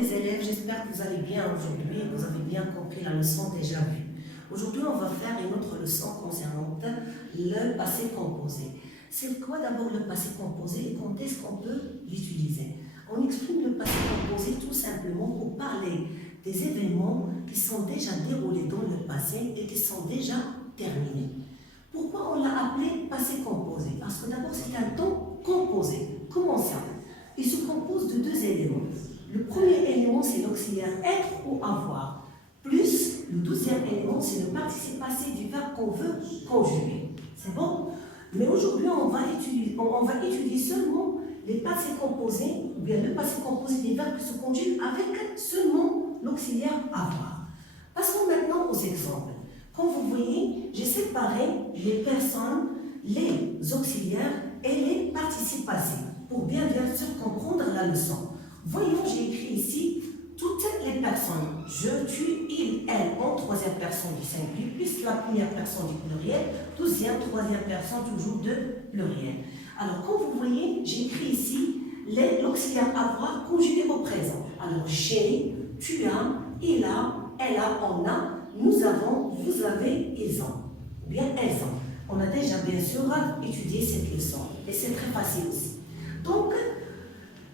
les élèves, j'espère que vous allez bien aujourd'hui, vous avez bien compris la leçon déjà vue. Aujourd'hui, on va faire une autre leçon concernant le passé composé. C'est quoi d'abord le passé composé et quand est-ce qu'on peut l'utiliser? On exprime le passé composé tout simplement pour parler des événements qui sont déjà déroulés dans le passé et qui sont déjà terminés. Pourquoi on l'a appelé passé composé? Parce que d'abord, c'est un temps composé. Comment ça? Il se compose de deux éléments. Le premier élément, c'est l'auxiliaire être ou avoir, plus le deuxième élément, c'est le participe passé du verbe qu'on veut conjuguer. C'est bon? Mais aujourd'hui, on va étudier seulement les passés composés, ou bien le passé composé des verbes qui se conjuguent avec seulement l'auxiliaire avoir. Passons maintenant aux exemples. Comme vous voyez, j'ai séparé les personnes, les auxiliaires et les participes passés pour bien sûr comprendre la leçon. Voyons, j'ai écrit ici toutes les personnes. Je, tu, il, elle en troisième personne du singulier, plus la première personne du pluriel, deuxième, troisième personne toujours de pluriel. Alors, comme vous voyez, j'ai écrit ici l'auxiliaire avoir conjugué au présent. Alors, j'ai, tu as, il a, elle a, on a, nous avons, vous avez, ils ont. Ou bien elles ont. On a déjà bien sûr étudié cette leçon. Et c'est très facile aussi. Donc,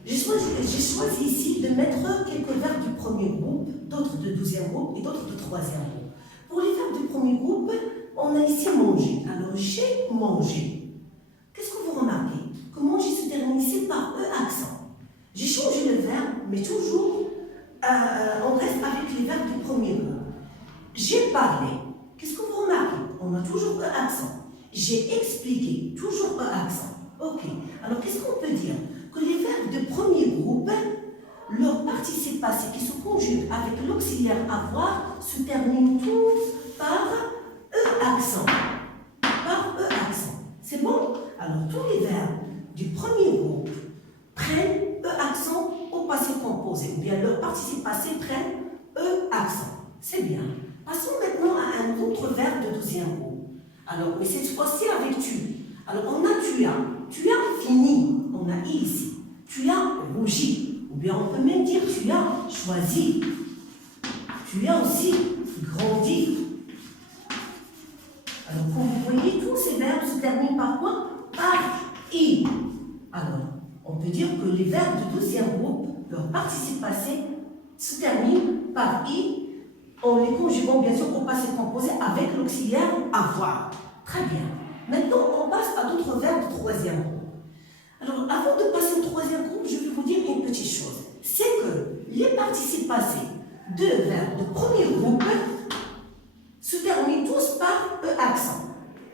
j'ai choisi ici de mettre quelques verbes du premier groupe, d'autres de deuxième groupe et d'autres de troisième groupe. Pour les verbes du premier groupe, on a ici manger. Alors, j'ai mangé. Qu'est-ce que vous remarquez? Que manger se termine ici par E accent. J'ai changé le verbe, mais toujours, on reste avec les verbes du premier groupe. J'ai parlé. Qu'est-ce que vous remarquez? On a toujours E accent. J'ai expliqué, toujours E accent. Ok. Alors, qu'est-ce qu'on peut dire? Que les verbes de premier groupe, leur participe passé qui se conjugue avec l'auxiliaire avoir, se terminent tous par E accent. Par E accent. C'est bon? Alors, tous les verbes du premier groupe prennent E accent au passé composé, ou bien leur participe passé prennent E accent. C'est bien. Passons maintenant à un autre verbe de deuxième groupe. Alors, mais cette fois-ci avec tu. Alors, on a tu as. Tu as fini. On a i ici. Tu as rougi. Ou bien on peut même dire tu as choisi. Tu as aussi grandi. Alors, comme vous voyez, tous ces verbes se terminent par quoi? Par i. Alors, on peut dire que les verbes du deuxième groupe, leur participe passé, se terminent par i. En les conjuguant bien sûr au passé composé avec l'auxiliaire avoir. Très bien. Maintenant, on passe à d'autres verbes du troisième groupe. Alors, avant de passer au troisième groupe, je vais vous dire une petite chose. C'est que les participes passés de verbes de premier groupe se terminent tous par E accent.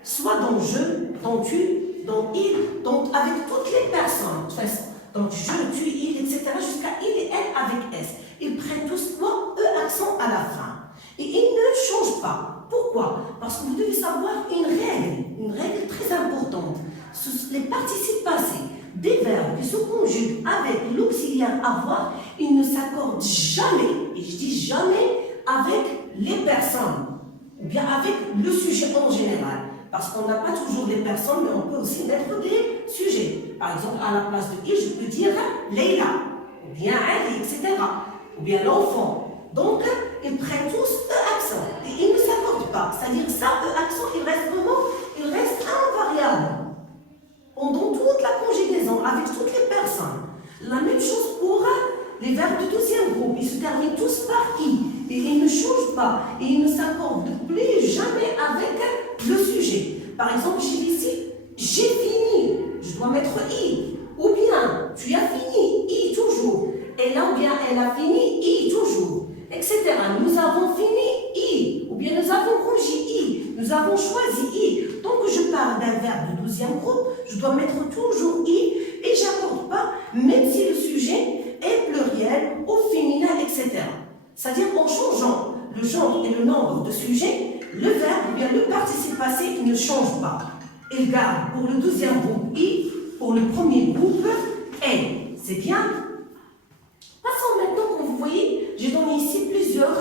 Soit dans je, dans tu, dans il, donc avec toutes les personnes. De toute façon, donc je, tu, il, etc. jusqu'à il et elle avec S. Ils prennent tous quoi? E accent à la fin. Et ils ne changent pas. Pourquoi? Parce que vous devez savoir une règle très importante. Les participes passés des verbes qui se conjuguent avec l'auxiliaire avoir, ils ne s'accordent jamais, et je dis jamais, avec les personnes, ou bien avec le sujet en général. Parce qu'on n'a pas toujours les personnes, mais on peut aussi mettre des sujets. Par exemple, à la place de il, je peux dire Leila, ou bien Ali, etc. Ou bien l'enfant. Donc, ils prennent tous E accent et ils ne s'accordent pas. C'est-à-dire ça, E accent, il reste invariable pendant toute la conjugaison avec toutes les personnes. La même chose pour les verbes du deuxième groupe. Ils se terminent tous par I et ils ne changent pas et ils ne s'accordent plus jamais avec le sujet. Par exemple, j'ai dit ici, j'ai fini. Je dois mettre I. Ou bien, tu as fini, I toujours. Et là, ou bien, elle a fini, I toujours. Etc. Nous avons fini I, ou bien nous avons rougi I, nous avons choisi I. Donc je parle d'un verbe de deuxième groupe, je dois mettre toujours I et je n'accorde pas, même si le sujet est pluriel ou féminin, etc. C'est-à-dire en changeant le genre et le nombre de sujets, le verbe ou bien le participe passé ne change pas. Il garde pour le deuxième groupe I, pour le premier groupe elle. C'est bien? Passons maintenant, comme vous voyez, j'ai donné ici plusieurs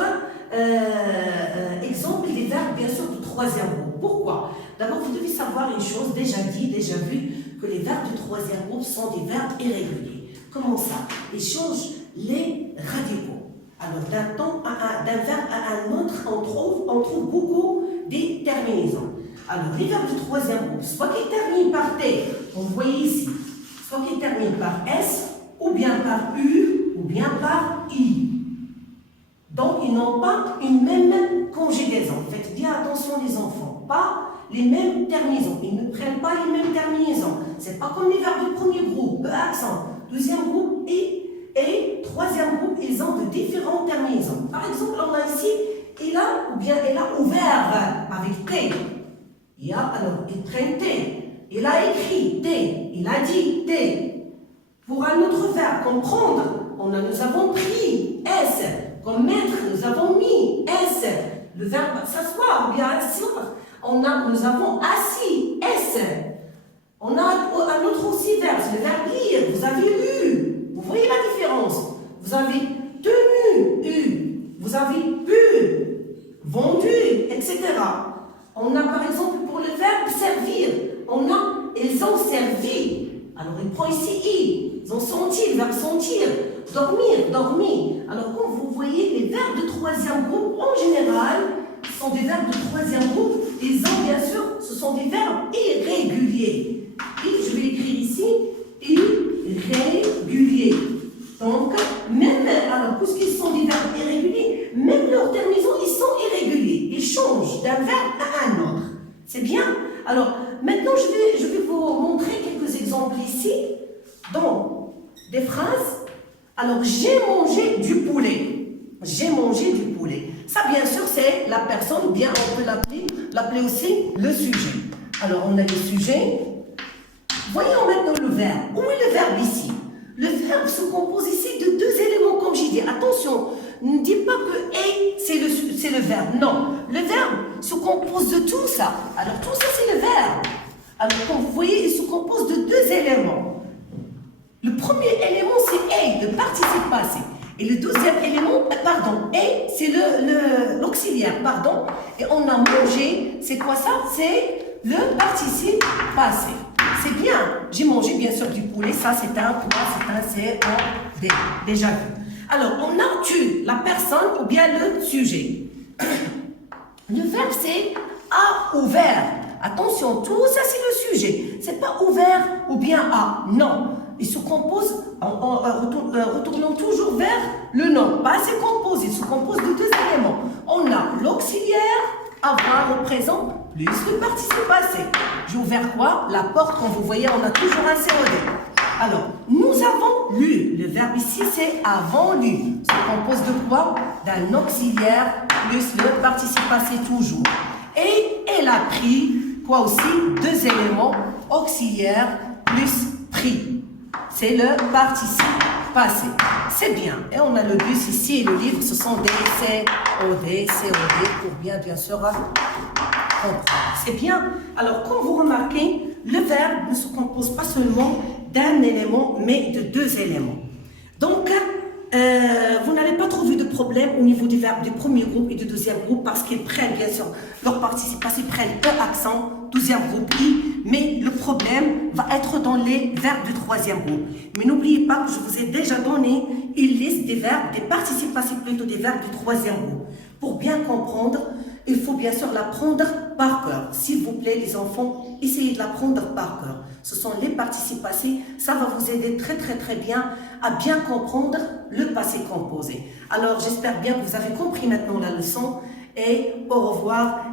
exemples des verbes, bien sûr, du troisième groupe. Pourquoi? D'abord, vous devez savoir une chose, déjà dit, déjà vu, que les verbes du troisième groupe sont des verbes irréguliers. Comment ça? Ils changent les radicaux. d'un verbe à un autre, on trouve beaucoup des terminaisons. Alors, les verbes du troisième groupe, soit qu'ils terminent par T, comme vous voyez ici, soit qu'ils terminent par S, ou bien par U, ou bien par I. Donc, ils n'ont pas une même conjugaison. Faites bien attention les enfants, pas les mêmes terminaisons. Ils ne prennent pas les mêmes terminaisons. C'est pas comme les verbes du premier groupe, E accent, deuxième groupe et troisième groupe, ils ont de différentes terminaisons. Par exemple, on a ici, il a, ou bien elle a ouvert avec T. Il a, alors, il traîne T. Il a écrit T. Il a dit T. Pour un autre verbe, comme prendre, nous avons pris S. Comme mettre, nous avons mis S. Le verbe s'asseoir ou bien asseoir. Nous avons assis S. On a un autre aussi verbe, c'est le verbe lire. Vous avez lu. Vous voyez la différence? Vous avez tenu, eu. Vous avez bu, vendu, etc. On a par exemple pour le verbe servir. Ils ont servi. Alors il prend ici I. Ils ont senti, le verbe sentir. Dormir, dormi. Alors comme vous voyez, les verbes de troisième groupe, en général, sont des verbes de troisième groupe. Ils ont bien sûr, ce sont des verbes irréguliers. Et je vais écrire ici, irréguliers. Donc, même, alors, puisqu'ils sont des verbes irréguliers, même leurs terminaisons, ils sont irréguliers. Ils changent d'un verbe à un autre. C'est bien? Alors, maintenant, je vais vous montrer quelques exemples ici, dans des phrases. Alors, j'ai mangé du poulet. J'ai mangé du poulet. Ça, bien sûr, c'est la personne, ou bien on peut l'appeler aussi le sujet. Alors, on a le sujet. Voyons maintenant le verbe. Où est le verbe ici? Le verbe se compose ici de deux éléments, comme j'ai dit. Attention, ne dites pas que « et » c'est le verbe. Non, le verbe se compose de tout ça. Alors, tout ça, c'est le verbe. Alors, comme vous voyez, il se compose de deux éléments. Le premier élément, c'est « et », le participe passé. Et le deuxième élément, pardon, « et », c'est l'auxiliaire, pardon. Et on a mangé, c'est quoi ça? C'est le participe passé. C'est bien. J'ai mangé, bien sûr, du poulet. Ça, c'est un quoi? C'est un C-O-D. Déjà vu. Alors, on a tu, la personne ou bien le sujet. Le verbe, c'est a ouvert. Attention, tout ça, c'est le sujet. C'est pas ouvert ou bien a. Non. Il se compose, retournons toujours vers le nom. Pas c'est composé. Il se compose de deux éléments. On a l'auxiliaire, avoir au présent, plus le participe passé. J'ai ouvert quoi? La porte, comme vous voyez, on a toujours un COD. Alors, nous avons lu. Le verbe ici, c'est avons lu. Ça se compose de quoi? D'un auxiliaire plus le participe passé toujours. Et elle a pris, quoi aussi? Deux éléments, auxiliaire plus pris. C'est le participe passé. C'est bien. Et on a le bus ici et le livre, ce sont des COD pour bien sûr comprendre. C'est bien. Alors, comme vous remarquez, le verbe ne se compose pas seulement d'un élément, mais de deux éléments. Donc, vous n'avez pas trouvé de problème au niveau du verbe du premier groupe et du deuxième groupe parce qu'ils prennent, bien sûr, leur participe passé, prennent un accent, deuxième groupe I, mais le problème va être dans les verbes du troisième groupe. Mais n'oubliez pas que je vous ai déjà donné une liste des verbes, des participes passés plutôt des verbes du troisième groupe. Pour bien comprendre, il faut bien sûr l'apprendre par cœur. S'il vous plaît, les enfants, essayez de l'apprendre par cœur. Ce sont les participes passés. Ça va vous aider très bien à bien comprendre le passé composé. Alors, j'espère bien que vous avez compris maintenant la leçon et au revoir.